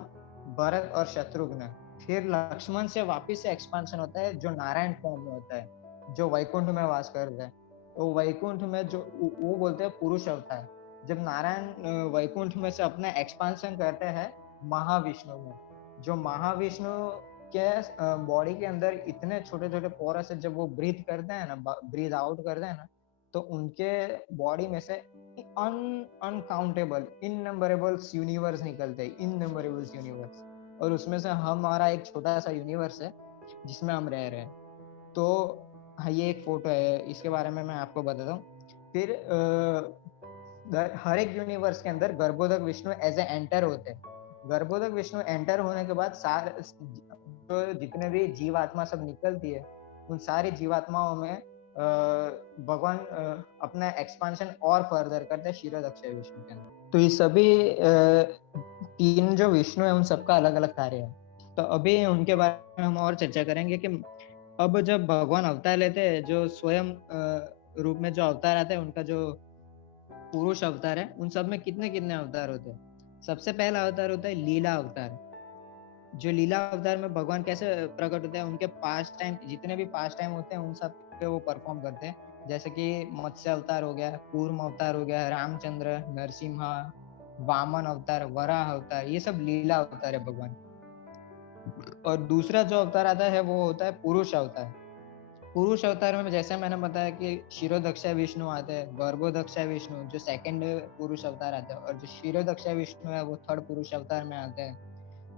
भरत और शत्रुघ्न। फिर लक्ष्मण से वापस से एक्सपांशन होता है जो नारायण फॉर्म में होता है, जो वैकुंठ में वास करता है। तो वैकुंठ में जो वो बोलते हैं पुरुष अवतार। जब नारायण वैकुंठ में से अपना एक्सपांशन करते हैं महाविष्णु में, जो महाविष्णु के बॉडी के अंदर इतने छोटे छोटे पोरस है, जब वो ब्रीथ करते हैं ना, ब्रीथ आउट करते हैं ना, तो उनके बॉडी में से अनकाउंटेबल, इननंबरेबल यूनिवर्स निकलते हैं, इननंबरेबल यूनिवर्स। और उसमें से हमारा एक छोटा सा यूनिवर्स है जिसमें हम रह रहे हैं। तो हाँ, ये एक फोटो है, इसके बारे में मैं आपको बताता हूँ। फिर हर एक यूनिवर्स के अंदर Garbhodaka Vishnu as a enter होते हैं। गर्भोदक विष्णु एंटर होने के बाद सारे जो जितने भी जीवात्मा सब निकलती है, उन सारी जीवात्माओं में भगवान अपना एक्सपांशन और फर्दर करते हैं क्षीरोदक्षय विष्णु के अंदर। तो ये सभी तीन जो विष्णु है उन सबका अलग अलग कार्य है। तो अभी उनके बारे में हम और चर्चा करेंगे कि अब जब भगवान अवतार लेते हैं, जो स्वयं रूप में जो अवतार आते हैं, उनका जो पुरुष अवतार है, उन सब में कितने कितने अवतार होते हैं। सबसे पहला अवतार होता है लीला अवतार। जो लीला अवतार में भगवान कैसे प्रकट होते हैं, उनके पास्ट टाइम, जितने भी पास्ट टाइम होते हैं उन सब पे वो परफॉर्म करते हैं। जैसे कि मत्स्य अवतार हो गया, कूर्म अवतार हो गया, रामचंद्र, नरसिम्हा, वामन अवतार, वराह अवतार, ये सब लीला अवतार है भगवान। और दूसरा जो अवतार आता है वो होता है पुरुष अवतार। पुरुष अवतार में जैसे मैंने बताया कि क्षीरोदक्षय विष्णु आते हैं, गर्भोदक्षय विष्णु जो सेकंड पुरुष अवतार आते हैं, और जो क्षीरोदक्षय विष्णु है वो थर्ड पुरुष अवतार में आते हैं,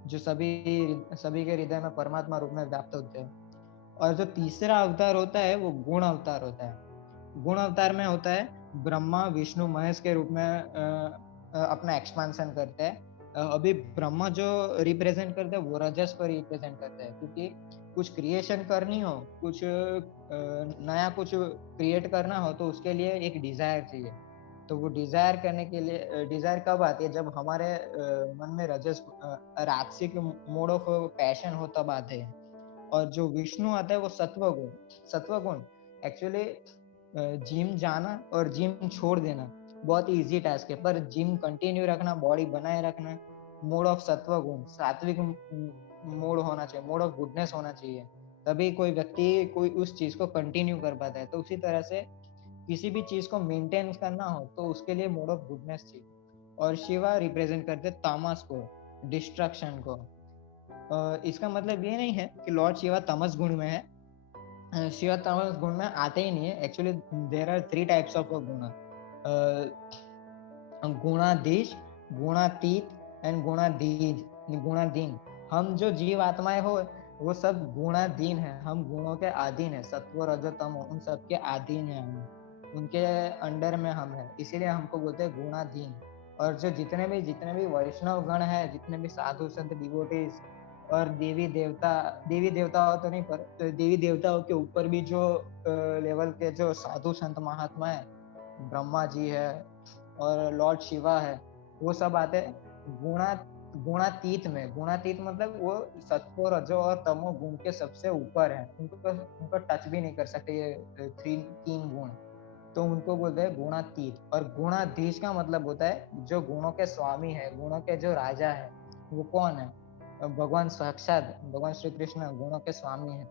जो सभी सभी के हृदय में परमात्मा रूप में व्याप्त होते हैं। और जो तीसरा अवतार होता है वो गुण अवतार होता है। गुण अवतार में होता है ब्रह्मा विष्णु महेश के रूप में अपना एक्सपांशन करते हैं। अभी ब्रह्मा जो रिप्रेजेंट करते हैं वो रजस को रिप्रेजेंट करते हैं, क्योंकि कुछ क्रिएशन करनी हो, कुछ नया कुछ क्रिएट करना हो, तो उसके लिए एक डिजायर चाहिए। तो वो डिजायर करने के लिए, डिजायर कब आती है, जब हमारे मन में रजस राजसिक मोड ऑफ पैशन हो, तब आते हैं। और जो विष्णु आता है वो सत्व गुण। सत्व गुण एक्चुअली जिम जाना और जिम छोड़ देना बहुत इजी टास्क है, पर जिम कंटिन्यू रखना, बॉडी बनाए रखना, मोड ऑफ सत्व गुण, सात्विक मोड होना चाहिए, मोड ऑफ गुडनेस होना चाहिए, तभी कोई व्यक्ति कोई उस चीज को कंटिन्यू कर पाता है। तो उसी तरह से किसी भी चीज को मेंटेन करना हो तो उसके लिए मोड ऑफ गुडनेस चाहिए। और शिवा रिप्रेजेंट करते तामस को, डिस्ट्रक्शन को। इसका मतलब ये नहीं है कि लॉर्ड शिवा तमस गुण में है। शिवा तमस गुण में आते ही नहीं है। Actually there are three types of guna, गुणाधीश, गुणातीत एंड गुणाधीन। हम जो जीव आत्माएं हो वो सब गुणाधीन है, हम गुणों के अधीन है, सत्व रजो तमो उन सब के अधीन है, हम उनके अंडर में हम है, इसीलिए हमको बोलते हैं गुणाधीन। और जो जितने भी वैष्णव गण है, जितने भी साधु संत डिवोटीज और देवी देवताओं तो नहीं, पर देवी देवताओं के ऊपर भी जो लेवल के जो साधु संत महात्मा है, ब्रह्मा जी है और लॉर्ड शिवा है, वो सब आते हैं गुणा गुणातीत में। गुणातीत मतलब वो सत्व रजो और तमो गुण के सबसे ऊपर है, उनको टच भी नहीं कर सकते ये तीन गुण। तो उनको बोलते हैं गुणातीत। और गुणाधीश का मतलब होता है जो गुणों के स्वामी है, गुणों के जो राजा है। वो कौन है? भगवान साक्षात भगवान श्री कृष्ण गुणों के स्वामी है।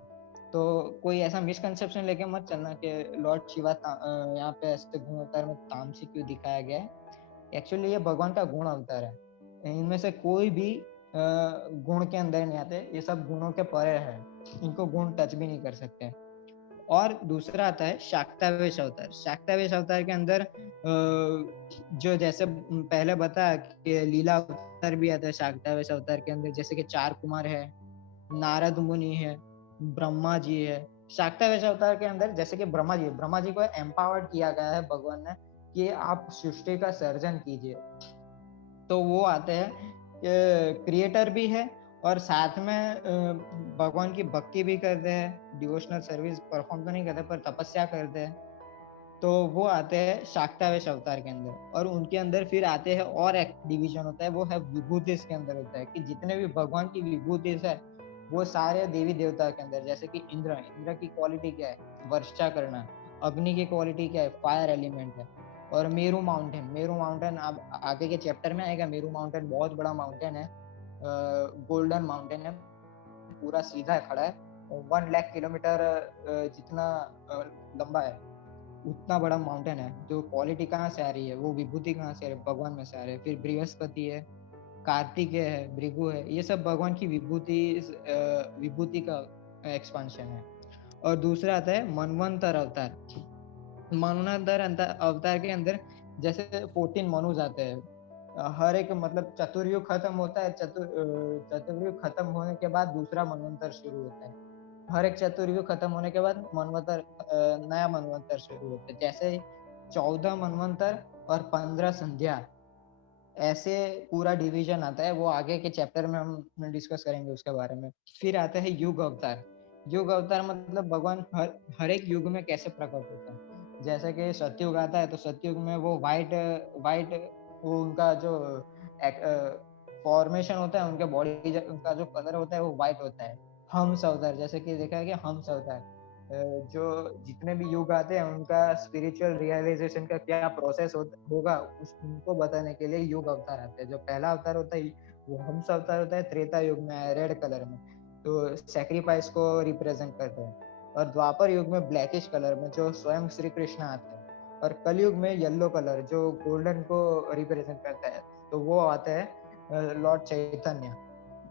तो कोई ऐसा मिसकंसेप्शन लेके मत चलना कि लॉर्ड शिवा यहाँ पे ऐसे गुण अवतार में तामसिक क्यों दिखाया गया है। एक्चुअली ये भगवान का गुण अवतार है, इनमें से कोई भी गुण के अंदर नहीं आते, ये सब गुणों के परे है, इनको गुण टच भी नहीं कर सकते। और दूसरा आता है शाक्तावेश अवतार। शाक्तावेश अवतार के अंदर जो जैसे पहले बताया कि लीला अवतार भी आता है शाक्तावेश अवतार के अंदर, जैसे कि चार कुमार है, नारद मुनि है, ब्रह्मा जी है। शाक्तावेश अवतार के अंदर जैसे कि ब्रह्मा जी को एम्पावर्ड किया गया है भगवान ने कि आप सृष्टि का सर्जन कीजिए। तो वो आते हैं, क्रिएटर भी है और साथ में भगवान की भक्ति भी करते हैं, डिवोशनल सर्विस परफॉर्म तो नहीं करते पर तपस्या करते हैं। तो वो आते हैं शाक्तावेश अवतार के अंदर। और उनके अंदर फिर आते हैं और एक डिवीजन होता है, वो है विभूतिस के अंदर होता है, कि जितने भी भगवान की विभूतिस है वो सारे देवी देवता के अंदर। जैसे कि इंद्र की क्वालिटी क्या है? वर्षा करना। अग्नि की क्वालिटी क्या है? फायर एलिमेंट है। और मेरू माउंटेन अब आगे के चैप्टर में आएगा। मेरू माउंटेन बहुत बड़ा माउंटेन है, गोल्डन माउंटेन है, पूरा सीधा खड़ा है, 1 लाख किलोमीटर जितना लंबा है, उतना बड़ा माउंटेन है। जो क्वालिटी कहाँ से आ रही है? वो विभूति कहाँ से आ रही है? भगवान में से आ रही है। फिर बृहस्पति है, कार्तिकेय है, भृगु है, ये सब भगवान की विभूति का एक्सपांशन है। और दूसरा आता है मनवंतर अवतार। मनवंतर अवतार के अंदर जैसे 14 मनुज आते हैं। हर एक मतलब चतुर्युग खत्म होता है, चतुर्युग खत्म होने के बाद दूसरा मनवंतर शुरू होता है। हर एक चतुर्युग खत्म होने के बाद नया मनवंतर शुरू होता है। जैसे 14 मनवंतर और 15 संध्या, ऐसे पूरा डिवीजन आता है। वो आगे के चैप्टर में हम डिस्कस करेंगे उसके बारे में। फिर आता है युग अवतार। युग अवतार मतलब भगवान हर एक युग में कैसे प्रकट होता है। जैसे कि सतयुग आता है तो सतयुग में वो वाइट वाइट वो उनका जो फॉर्मेशन होता है, उनके बॉडी उनका जो कलर होता है वो वाइट होता है। हंस अवतार, जैसे कि देखा है कि हंस अवतार जो जितने भी युग आते हैं उनका स्पिरिचुअल रियलाइजेशन का क्या प्रोसेस होगा उनको बताने के लिए युग अवतार आते हैं। जो पहला अवतार होता है वो हंस अवतार होता है, त्रेता युग में रेड कलर में, तो सैक्रिफाइस को रिप्रेजेंट करते हैं। और द्वापर युग में ब्लैकिश कलर में जो स्वयं श्री कृष्ण आते हैं। और कलयुग में येलो कलर जो गोल्डन को रिप्रेजेंट करता है, तो वो आते हैं लॉर्ड चैतन्य,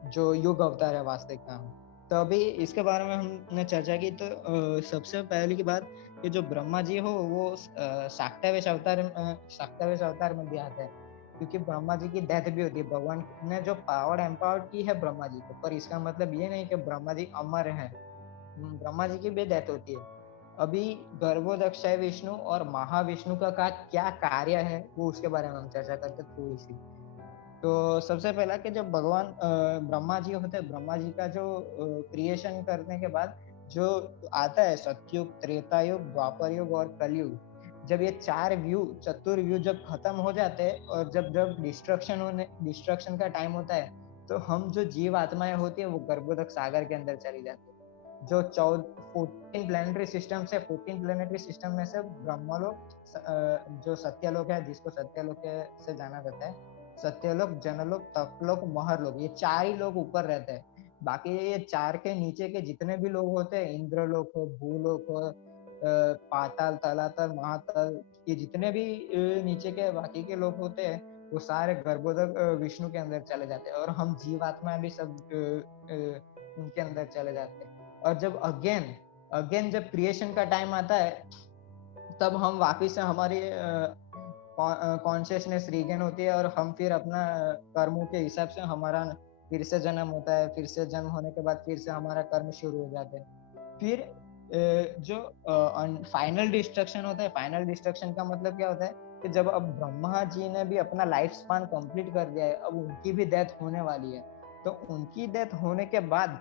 जो युग अवतार है वास्तविक नाम। तो अभी इसके बारे में हमने चर्चा की। तो सबसे पहले की बात कि जो ब्रह्मा जी हो वो शाक्तावेश अवतार में भी आते हैं, क्योंकि ब्रह्मा जी की डेथ भी होती है। भगवान ने जो पावर एम्पावर्ड की है ब्रह्मा जी को, पर इसका मतलब ये नहीं कि ब्रह्मा जी अमर है। ब्रह्मा जी की भी डेथ होती है। अभी गर्भोदक्षाय विष्णु और महाविष्णु का क्या कार्य है वो उसके बारे में हम चर्चा करते थोड़ी सी। तो सबसे पहला कि जब भगवान ब्रह्मा जी होते हैं, ब्रह्मा जी का जो क्रिएशन करने के बाद जो आता है सतयुग, त्रेता युग, द्वापर युग और कलयुग, जब ये चार व्यू चतुर्व्यू जब खत्म हो जाते हैं और जब जब डिस्ट्रक्शन का टाइम होता है, तो हम जो जीव आत्माएं होती है वो गर्भोदक सागर के अंदर चली जाती है। जो 14 प्लेनेटरी सिस्टम से 14 प्लेनेटरी सिस्टम में से ब्रह्मलोक जो सत्यलोक है, जिसको सत्यलोक से जाना जाता है, सत्यलोक, जनलोक, तपलोक, महरलोक, ये चार ही लोग ऊपर रहते हैं। बाकी ये चार के नीचे के जितने भी लोग होते हैं, इंद्रलोक हो, भूलोक हो, पाताल, तलातल, महातल, ये जितने भी नीचे के बाकी के लोग होते हैं, वो सारे गर्भोदक विष्णु के अंदर चले जाते हैं। और हम जीवात्मा भी सब उनके अंदर चले जाते हैं। और जब अगेन अगेन जब क्रिएशन का टाइम आता है, तब हम वापिस से हमारी कॉन्शियसनेस रीगेन होती है और हम फिर अपना कर्मों के हिसाब से हमारा फिर से जन्म होता है। फिर से जन्म होने के बाद फिर से हमारा कर्म शुरू हो जाते हैं। फिर जो फाइनल डिस्ट्रक्शन होता है, फाइनल डिस्ट्रक्शन का मतलब क्या होता है कि जब अब ब्रह्मा जी ने भी अपना लाइफ स्पान कंप्लीट कर दिया है, अब उनकी भी डेथ होने वाली है। तो उनकी डेथ होने के बाद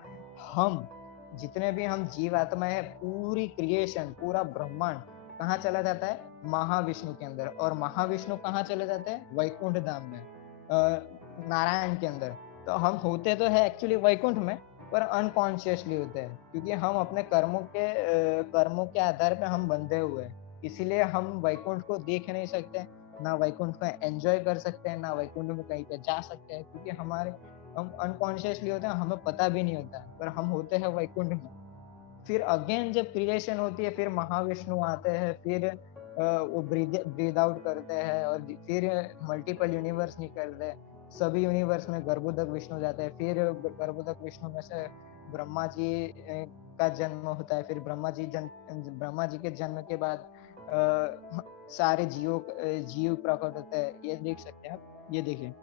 हम जितने भी हम जीव आत्मा है, पूरी क्रिएशन, पूरा ब्रह्मांड कहाँ चला जाता है? महाविष्णु के अंदर। और महाविष्णु कहाँ चले जाते हैं? वैकुंठ धाम में, नारायण के अंदर। तो हम होते तो है एक्चुअली वैकुंठ में, पर अनकॉन्शियसली होते हैं, क्योंकि हम अपने कर्मों के आधार पे हम बंधे हुए हैं। इसीलिए हम वैकुंठ को देख नहीं सकते, ना वैकुंठ को एंजॉय कर सकते हैं, ना वैकुंठ में कहीं पे जा सकते हैं, क्योंकि हम अनकॉन्शियसली होते हैं, हमें पता भी नहीं होता, पर हम होते हैं वैकुंठ में। फिर अगेन जब क्रिएशन होती है, फिर महाविष्णु आते हैं, फिर वो ब्रीद आउट करते हैं और फिर मल्टीपल यूनिवर्स निकलते हैं। सभी यूनिवर्स में गर्भोदक विष्णु जाते हैं। फिर गर्भोदक विष्णु में से ब्रह्मा जी का जन्म होता है। फिर ब्रह्मा जी के जन्म के बाद सारे जीव प्रकट होते हैं। ये देख सकते हैं आप, ये देखिए,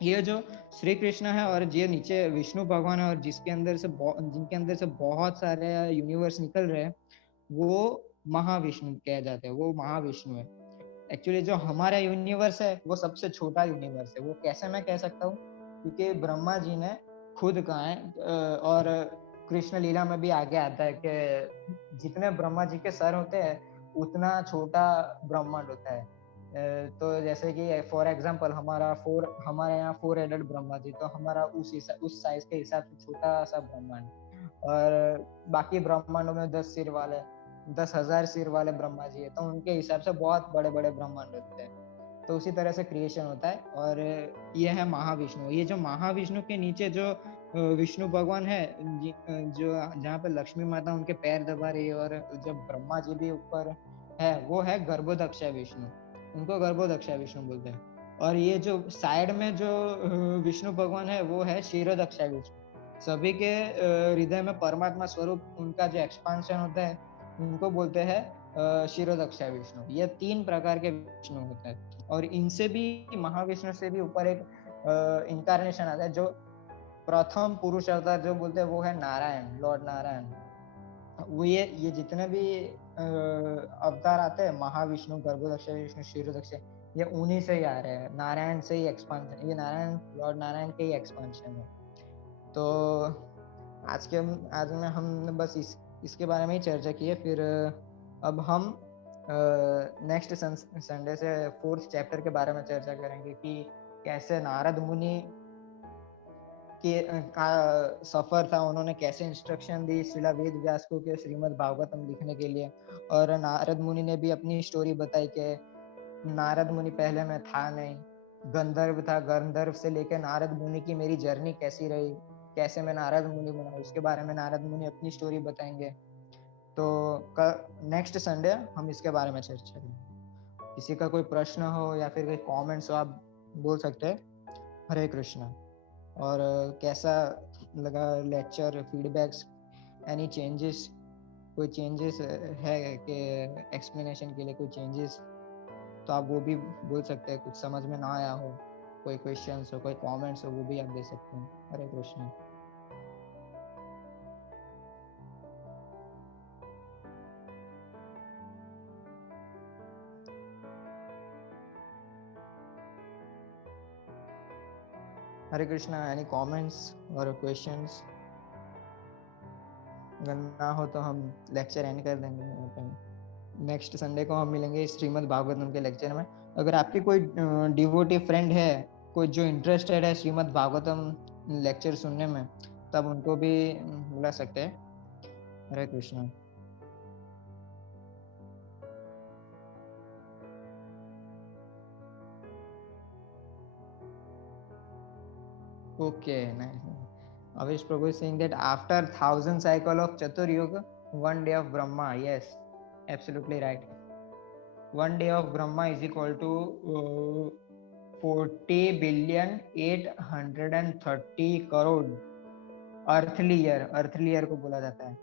ये जो श्री कृष्ण है और ये नीचे विष्णु भगवान है, और जिनके अंदर से बहुत सारे यूनिवर्स निकल रहे हैं, वो महाविष्णु कहे जाते हैं। वो महाविष्णु है। एक्चुअली जो हमारा यूनिवर्स है वो सबसे छोटा यूनिवर्स है। वो कैसे मैं कह सकता हूँ? क्योंकि ब्रह्मा जी ने खुद कहा है, और कृष्ण लीला में भी आगे आता है कि जितने ब्रह्मा जी के सर होते हैं उतना छोटा ब्रह्मांड होता है। तो जैसे कि फॉर एग्जांपल हमारे यहाँ 4 हेडेड ब्रह्मा जी, तो हमारा उस साइज के हिसाब से छोटा सा ब्रह्मांड। और बाकी ब्रह्मांडों में 10,000 सिर वाले ब्रह्मा जी है, तो उनके हिसाब से बहुत बड़े बड़े ब्रह्मांड होते हैं। तो उसी तरह से क्रिएशन होता है। और ये है महाविष्णु। ये जो महाविष्णु के नीचे जो विष्णु भगवान है, जो जहाँ पे लक्ष्मी माता उनके पैर दबा रही है, और जब ब्रह्मा जी भी ऊपर है, वो है गर्भोदक्ष विष्णु। उनको गर्भोदक्ष विष्णु बोलते हैं। और ये जो साइड में जो विष्णु भगवान है वो है क्षीरोदक्ष विष्णु। सभी के हृदय में परमात्मा स्वरूप उनका जो एक्सपांशन होता है, उनको बोलते हैं क्षीरोदक्ष विष्णु। ये 3 प्रकार के विष्णु होते हैं। और इनसे भी, महाविष्णु से भी ऊपर एक इनकारनेशन आता है, जो प्रथम पुरुष अवतार जो बोलते हैं वो है नारायण, लॉर्ड नारायण। वो ये जितने भी अवतार आते हैं, महाविष्णु, गर्भोदक्ष विष्णु, क्षीरोदक्ष, ये उन्हीं से ही आ रहे हैं, नारायण से ही एक्सपांशन, ये नारायण, लॉर्ड नारायण के ही एक्सपांशन है। तो आज में हम बस इसके बारे में ही चर्चा की है। फिर अब हम नेक्स्ट संडे से 4th चैप्टर के बारे में चर्चा करेंगे कि कैसे नारद मुनि का सफर था, उन्होंने कैसे इंस्ट्रक्शन दी शिला वेद व्यास को के श्रीमद् भागवतम लिखने के लिए। और नारद मुनि ने भी अपनी स्टोरी बताई कि नारद मुनि पहले मैं था नहीं, गंधर्व था, गंधर्व से लेकर नारद मुनि की मेरी जर्नी कैसी रही, कैसे मैं नारद मुनि बना, उसके बारे में नारद मुनि अपनी स्टोरी बताएंगे। तो नेक्स्ट संडे हम इसके बारे में चर्चा करेंगे। किसी का कोई प्रश्न हो या फिर कोई कमेंट्स हो, आप बोल सकते हैं। हरे कृष्णा। और कैसा लगा लेक्चर, फीडबैक्स, एनी चेंजेस, कोई चेंजेस है कि एक्सप्लेनेशन के लिए कोई चेंजेस, तो आप वो भी बोल सकते हैं। कुछ समझ में ना आया हो, कोई क्वेश्चंस हो, कोई कमेंट्स हो, वो भी आप दे सकते हैं। हरे कृष्णा। हरे कृष्णा। एनी कमेंट्स और क्वेश्चंस? अगर ना हो तो हम लेक्चर एंड कर देंगे। नेक्स्ट संडे को हम मिलेंगे श्रीमद् भागवतम के लेक्चर में। अगर आपके कोई डिवोटी फ्रेंड है, कोई जो इंटरेस्टेड है श्रीमद् भागवतम लेक्चर सुनने में, तब उनको भी बुला सकते हैं। हरे Krishna. Okay, nice. Avish Prabhu is saying that after 1000 cycle of Chatur Yuga, 1 day of Brahma. Yes, absolutely right. 1 day of Brahma is equal to 40 billion 830 crore earthly year को बोला जाता है।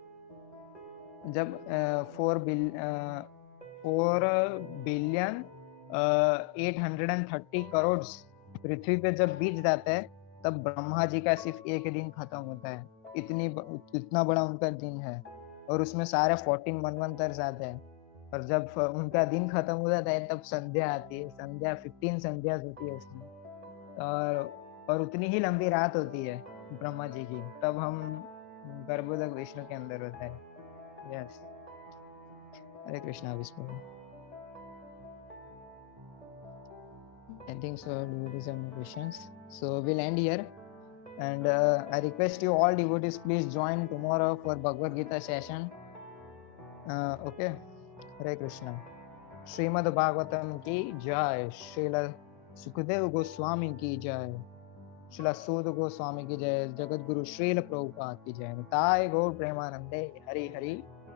जब 4 बिलियन 830 करोड़ पृथ्वी पे जब बीत जाते हैं, तब ब्रह्मा जी का सिर्फ एक दिन खत्म होता है। इतना बड़ा उनका दिन है, और उसमें सारे 14 मनवंतर आते हैं। और जब उनका दिन खत्म हो जाता है, तब संध्या आती है। संध्या 15 संध्या होती है उसमें, और उतनी ही लंबी रात होती है ब्रह्मा जी की। तब हम गर्भोदक विष्णु के अंदर होता है। Yes. Hare Krishna Vishnu. I think so. Devotees have no questions, so we'll end here. And I request you all devotees, please join tomorrow for Bhagavad Gita session. Okay. Hare Krishna. Shrimad Bhagavatam की जय। श्रील सुखदेव गोस्वामी की जय। श्रील सूद गोस्वामी की जय। जगत गुरु श्रील प्रभुपाद की जय। ताय गौर प्रेमानंदे। हरि हरि।